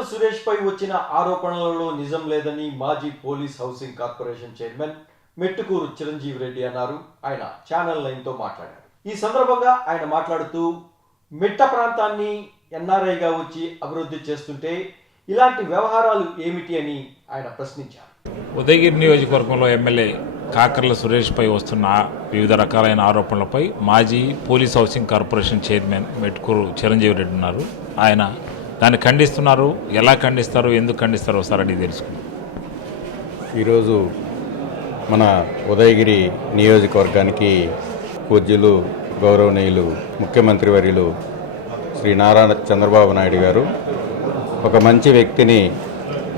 కాకర్ల సురేష్ పై వచ్చిన ఆరోపణలలో నిజం లేదని మాజీ police housing corporation chairman Mettukuru Chiranjeevi Reddy అన్నారు. ఆయన ఛానల్ 9తో మాట్లాడారు. ఈ సందర్భంగా ఆయన మాట్లాడుతూ మిట్ట ప్రాంతాన్ని ఎన్ఆర్ఐగా వచ్చి అభివృద్ధి చేస్తుంటే ఇలాంటి వ్యవహారాలు ఏమిటి అని ఆయన ప్రశ్నించారు. ఉదయగిరి నియోజకవర్గంలో ఎమ్మెల్యే కాకర్ల సురేష్ పై వస్తున్న వివిధ రకాలైన ఆరోపణలపై మాజీ police housing corporation chairman Mettukuru Chiranjeevi Reddy ఉన్నారు. ఆయన దాన్ని ఖండిస్తున్నారు. ఎలా ఖండిస్తారు, ఎందుకు ఖండిస్తారో ఒకసారి అడిగి తెలుసుకున్నాం. ఈరోజు మన ఉదయగిరి నియోజకవర్గానికి పూజ్యులు గౌరవనీయులు ముఖ్యమంత్రి వర్యులు శ్రీ నారా చంద్రబాబు నాయుడు గారు ఒక మంచి వ్యక్తిని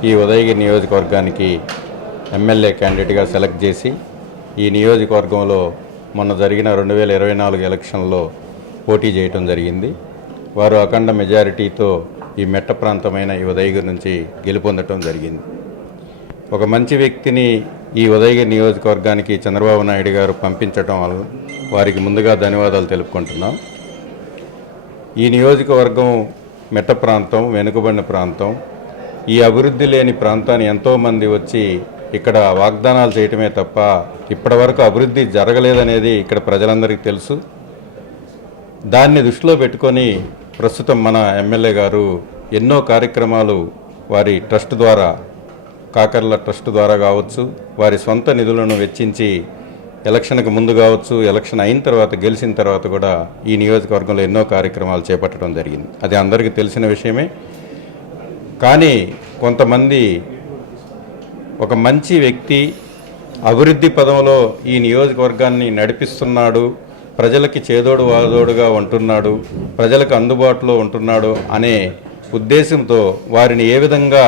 ఈ ఉదయగిరి నియోజకవర్గానికి ఎమ్మెల్యే క్యాండిడేట్గా సెలెక్ట్ చేసి ఈ నియోజకవర్గంలో మొన్న జరిగిన 2024 ఎలక్షన్లో పోటీ చేయడం జరిగింది. వారు అఖండ మెజారిటీతో ఈ మెట్ట ప్రాంతమైన ఈ ఉదయగిరి నుంచి గెలుపొందటం జరిగింది. ఒక మంచి వ్యక్తిని ఈ ఉదయగిరి నియోజకవర్గానికి చంద్రబాబు నాయుడు గారు పంపించడం వల్ల వారికి ముందుగా ధన్యవాదాలు తెలుపుకుంటున్నాం. ఈ నియోజకవర్గం మెట్ట ప్రాంతం, వెనుకబడిన ప్రాంతం. ఈ అభివృద్ధి లేని ప్రాంతాన్ని ఎంతోమంది వచ్చి ఇక్కడ వాగ్దానాలు చేయటమే తప్ప ఇప్పటివరకు అభివృద్ధి జరగలేదనేది ఇక్కడ ప్రజలందరికీ తెలుసు. దాన్ని దృష్టిలో పెట్టుకొని ప్రస్తుతం మన ఎమ్మెల్యే గారు ఎన్నో కార్యక్రమాలు వారి ట్రస్ట్ ద్వారా, కాకర్ల ట్రస్ట్ ద్వారా కావచ్చు, వారి సొంత నిధులను వెచ్చించి ఎలక్షన్కి ముందు కావచ్చు, ఎలక్షన్ అయిన తర్వాత గెలిచిన తర్వాత కూడా ఈ నియోజకవర్గంలో ఎన్నో కార్యక్రమాలు చేపట్టడం జరిగింది. అది అందరికీ తెలిసిన విషయమే. కానీ కొంతమంది ఒక మంచి వ్యక్తి అభివృద్ధి పదంలో ఈ నియోజకవర్గాన్ని నడిపిస్తున్నాడు, ప్రజలకి చేదోడు వాదోడుగా ఉంటున్నాడు, ప్రజలకు అందుబాటులో ఉంటున్నాడు అనే ఉద్దేశంతో వారిని ఏ విధంగా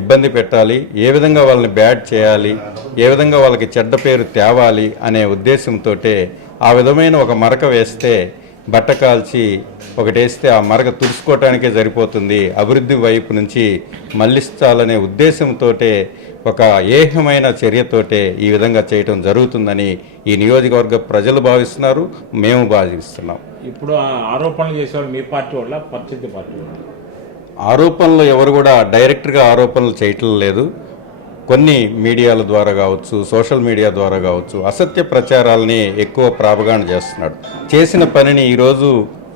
ఇబ్బంది పెట్టాలి, ఏ విధంగా వాళ్ళని బ్యాడ్ చేయాలి, ఏ విధంగా వాళ్ళకి చెడ్డ పేరు తేవాలి అనే ఉద్దేశంతో ఆ విధమైన ఒక మరక వేస్తే, బట్ట కాల్చి ఒకటేస్తే ఆ మరక తుడుచుకోవటానికే సరిపోతుంది, అభివృద్ధి వైపు నుంచి మళ్లించాలనే ఉద్దేశంతో ఒక ఏహమైన చర్యతోటే ఈ విధంగా చేయటం జరుగుతుందని ఈ నియోజకవర్గ ప్రజలు భావిస్తున్నారు, మేము భావిస్తున్నాం. ఇప్పుడు ఆరోపణలు చేసేవాళ్ళు మీ పార్టీ వాళ్ళ, పరిస్థితి పార్టీ వాళ్ళ? ఆరోపణలు ఎవరు కూడా డైరెక్ట్గా ఆరోపణలు చేయటం లేదు. కొన్ని మీడియాల ద్వారా కావచ్చు, సోషల్ మీడియా ద్వారా కావచ్చు, అసత్య ప్రచారాలని ఎక్కువ ప్రాపగాండ చేస్తున్నాడు. చేసిన పనిని ఈరోజు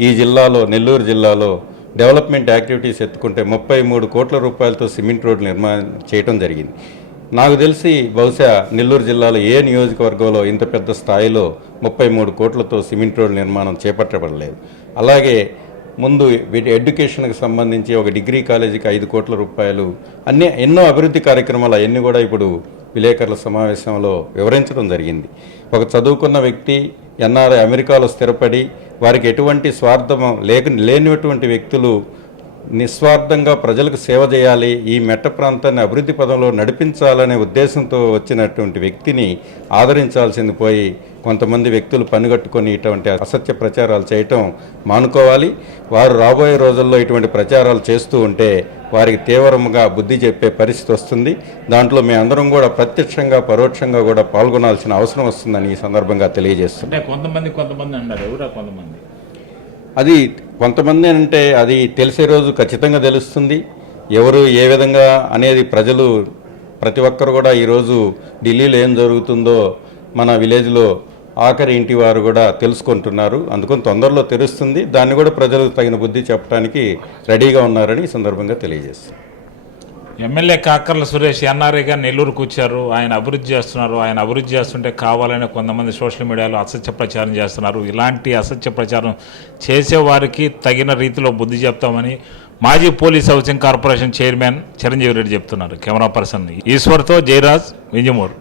ఈ జిల్లాలో, నెల్లూరు జిల్లాలో డెవలప్మెంట్ యాక్టివిటీస్ ఎత్తుకుంటే 33 కోట్ల రూపాయలతో సిమెంట్ రోడ్డు నిర్మాణం చేయడం జరిగింది. నాకు తెలిసి బహుశా నెల్లూరు జిల్లాలో ఏ నియోజకవర్గంలో ఇంత పెద్ద స్థాయిలో 33 కోట్లతో సిమెంట్ రోడ్డు నిర్మాణం చేపట్టబడలేదు. అలాగే ముందు ఎడ్యుకేషన్కి సంబంధించి ఒక డిగ్రీ కాలేజీకి 5 కోట్ల రూపాయలు, ఎన్నో అభివృద్ధి కార్యక్రమాలు అవన్నీ కూడా ఇప్పుడు విలేకరుల సమావేశంలో వివరించడం జరిగింది. ఒక చదువుకున్న వ్యక్తి ఎన్ఆర్ఐ అమెరికాలో స్థిరపడి వారికి ఎటువంటి స్వార్థం లేనిటువంటి వ్యక్తులు నిస్వార్థంగా ప్రజలకు సేవ చేయాలి, ఈ మెట్ట ప్రాంతాన్ని అభివృద్ధి పదంలో నడిపించాలనే ఉద్దేశంతో వచ్చినటువంటి వ్యక్తిని ఆదరించాల్సింది పోయి కొంతమంది వ్యక్తులు పనిగట్టుకొని ఇటువంటి అసత్య ప్రచారాలు చేయటం మానుకోవాలి. వారు రాబోయే రోజుల్లో ఇటువంటి ప్రచారాలు చేస్తూ ఉంటే వారికి తీవ్రంగా బుద్ధి చెప్పే పరిస్థితి వస్తుంది. దాంట్లో మేమందరం కూడా ప్రత్యక్షంగా పరోక్షంగా కూడా పాల్గొనాల్సిన అవసరం వస్తుందని ఈ సందర్భంగా తెలియజేస్తున్నాం. కొంతమంది అన్నారు, ఎవరా కొంతమంది? అది కొంతమంది అంటే అది తెలిసే రోజు ఖచ్చితంగా తెలుస్తుంది. ఎవరు ఏ విధంగా అనేది ప్రజలు ప్రతి ఒక్కరు కూడా ఈరోజు ఢిల్లీలో ఏం జరుగుతుందో మన విలేజ్లో ఆఖరి ఇంటి వారు కూడా తెలుసుకుంటున్నారు. అందుకని తొందరలో తెలుస్తుంది. దాన్ని కూడా ప్రజలు తగిన బుద్ధి చెప్పడానికి రెడీగా ఉన్నారని ఈ సందర్భంగా తెలియజేస్తారు. ఎమ్మెల్యే కాకర్ల సురేష్ ఎన్ఆర్ఐగా నెల్లూరుకు వచ్చారు. ఆయన అభివృద్ధి చేస్తున్నారు. ఆయన అభివృద్ధి చేస్తుంటే కావాలని కొంతమంది సోషల్ మీడియాలో అసత్య ప్రచారం చేస్తున్నారు. ఇలాంటి అసత్య ప్రచారం చేసేవారికి తగిన రీతిలో బుద్ధి చెప్తామని మాజీ police housing corporation chairman Chiranjeevi Reddy చెప్తున్నారు. కెమెరా పర్సన్ ఈశ్వర్తో జయరాజ్, వింజమూరు.